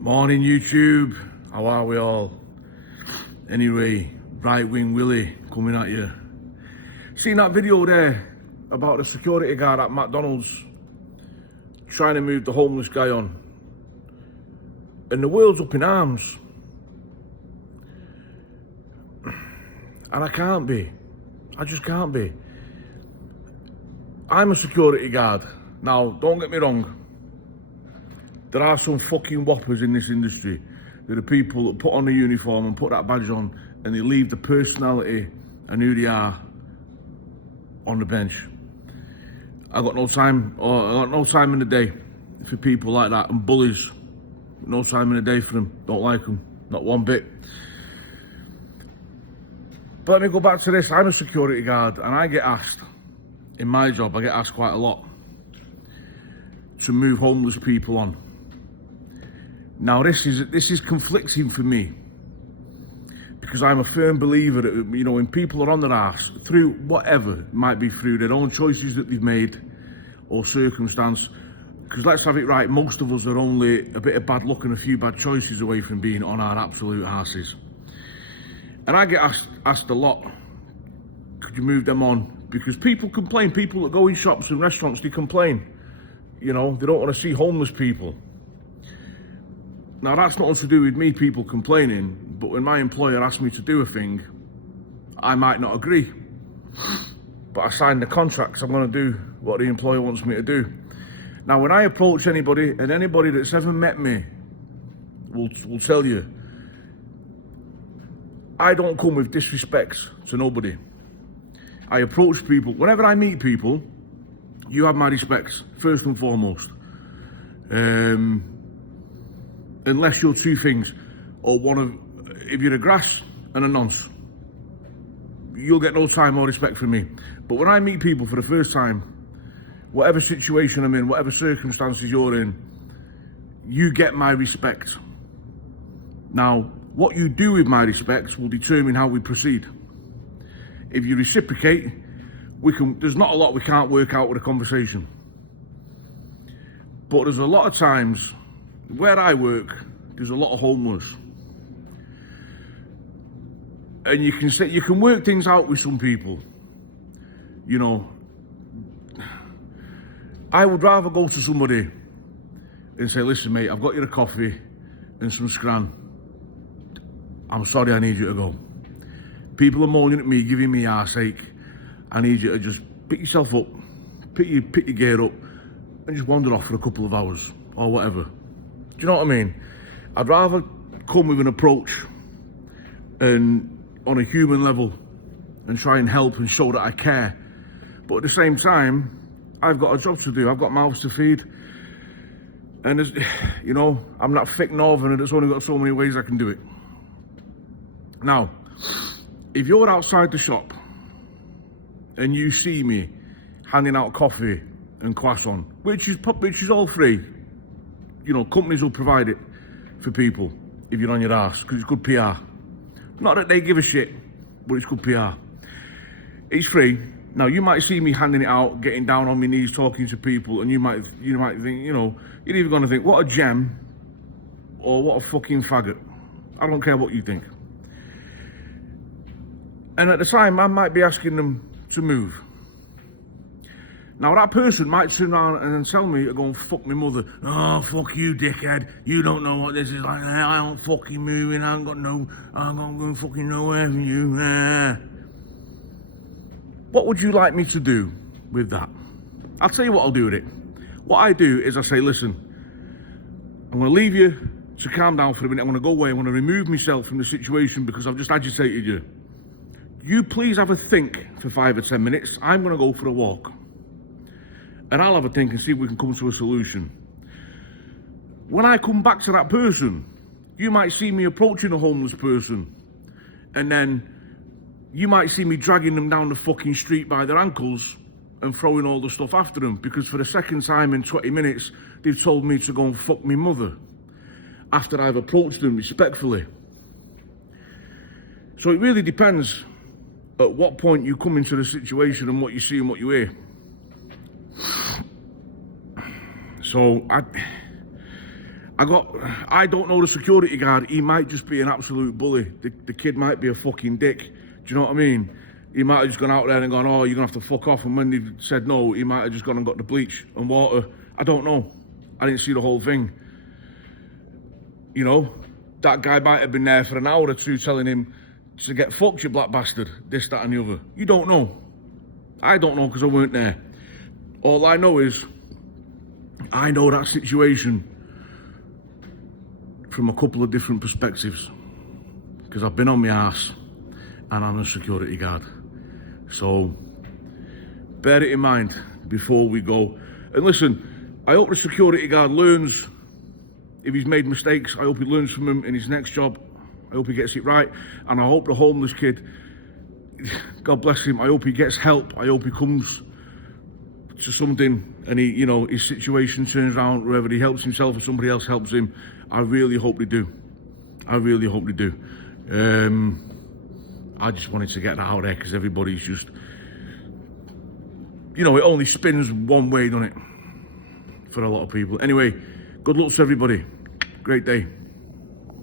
Morning YouTube, how are we all? Anyway, Right Wing Willie coming at you. Seen that video there about the security guard at McDonald's trying to move the homeless guy on, and the world's up in arms, and I can't be. I just can't be. I'm a security guard. Now, don't get me wrong. There are some fucking whoppers in this industry. There are people that put on a uniform and put that badge on and they leave the personality and who they are on the bench. I got no time in the day for people like that and bullies. No time in the day for them. Don't like them, not one bit. But let me go back to this. I'm a security guard and I get asked, in my job, I get asked quite a lot to move homeless people on. Now this is conflicting for me, because I'm a firm believer that, you know, when people are on their arse through whatever, it might be through their own choices that they've made or circumstance, because let's have it right, most of us are only a bit of bad luck and a few bad choices away from being on our absolute arses. And I get asked a lot, could you move them on? Because people complain, people that go in shops and restaurants, they complain. You know, they don't want to see homeless people. Now that's nothing to do with me, people complaining, but when my employer asks me to do a thing, I might not agree. But I signed the contract, so I'm going to do what the employer wants me to do. Now when I approach anybody, and anybody that's ever met me will tell you, I don't come with disrespects to nobody. I approach people, whenever I meet people, you have my respects, first and foremost. Unless you're two things, or if you're a grass and a nonce, you'll get no time or respect from me. But when I meet people for the first time, whatever situation I'm in, whatever circumstances you're in, you get my respect. Now, what you do with my respect will determine how we proceed. If you reciprocate, there's not a lot we can't work out with a conversation. But there's a lot of times where I work, there's a lot of homeless. And you can work things out with some people. You know, I would rather go to somebody and say, listen mate, I've got you a coffee and some scran. I'm sorry, I need you to go. People are moaning at me, giving me arse ache. I need you to just pick yourself up, pick your gear up, and just wander off for a couple of hours or whatever. Do you know what I mean? I'd rather come with an approach and on a human level and try and help and show that I care. But at the same time, I've got a job to do. I've got mouths to feed. And you know, I'm not thick northerner that's only got so many ways I can do it. Now, if you're outside the shop and you see me handing out coffee and croissant, which is all free, you know, companies will provide it for people if you're on your arse, because it's good PR. Not that they give a shit, but it's good PR. It's free. Now you might see me handing it out, getting down on my knees, talking to people, and you might think, you know, you're either going to think, what a gem, or what a fucking faggot. I don't care what you think. And at the time, I might be asking them to move. Now that person might turn around and tell me to go and fuck my mother. Oh, fuck you, dickhead. You don't know what this is like. I don't fucking moving. I'm going fucking nowhere from you. What would you like me to do with that? I'll tell you what I'll do with it. What I do is I say, listen, I'm going to leave you to calm down for a minute. I'm going to go away. I'm going to remove myself from the situation because I've just agitated you. You please have a think for 5 or 10 minutes. I'm going to go for a walk. And I'll have a think and see if we can come to a solution. When I come back to that person, you might see me approaching a homeless person, and then you might see me dragging them down the fucking street by their ankles and throwing all the stuff after them, because for the second time in 20 minutes, they've told me to go and fuck me mother after I've approached them respectfully. So it really depends at what point you come into the situation and what you see and what you hear. So I don't know the security guard. He might just be an absolute bully. The kid might be a fucking dick. Do you know what I mean? He might have just gone out there and gone, oh, you're going to have to fuck off. And when they said no, he might have just gone and got the bleach and water. I don't know. I didn't see the whole thing. You know, that guy might have been there for an hour or two telling him to get fucked, you black bastard, this, that and the other. You don't know. I don't know because I weren't there. All I know is, I know that situation from a couple of different perspectives, because I've been on my ass and I'm a security guard. So bear it in mind before we go. And listen, I hope the security guard learns. If he's made mistakes, I hope he learns from them in his next job. I hope he gets it right. And I hope the homeless kid, God bless him, I hope he gets help. I hope he comes to something and he, you know, his situation turns around, whether he helps himself or somebody else helps him. I really hope they do. I really hope they do. I just wanted to get that out there because everybody's just, you know, it only spins one way, doesn't it? For a lot of people. Anyway, good luck to everybody. Great day.